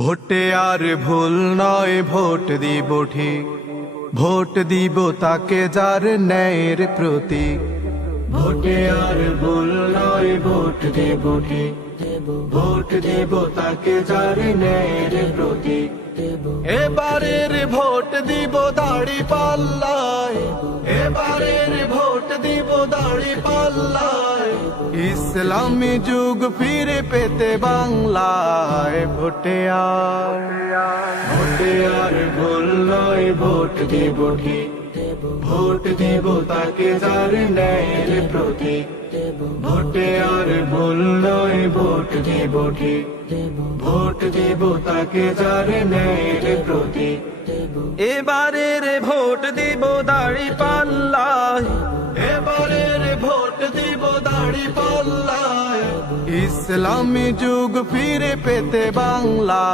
ভোটে আর ভুল নয়, ভোট দিব ঠিক। ভোট দিব তাকে যার ন্যায়ের প্রতি ভোটে আর ভুল নয়, ভোট দেব ভোট দেব তাকে যার ন্যায়ের প্রতি এবারের ভোট দিব দাড়ি পাল্লায়। এবারের ভোট দিব দাড়ি পাল্লায়। ইসলামী যুগ ফিরে পেতে বাংলায় ভোটে ভোটে আর ভুল নয় ভোট দেব ভোট দেব তাকে যার ন্যায়ের প্রতীক ভোটে আর ভুল নয় ভোট দেব ঠিক ভোট দেব তাকে যার ন্যায়ের প্রতীক এবারের ভোট দিব দাড়ি দাড়ি ইসলামী যুগ ফিরে পেতে বাংলা।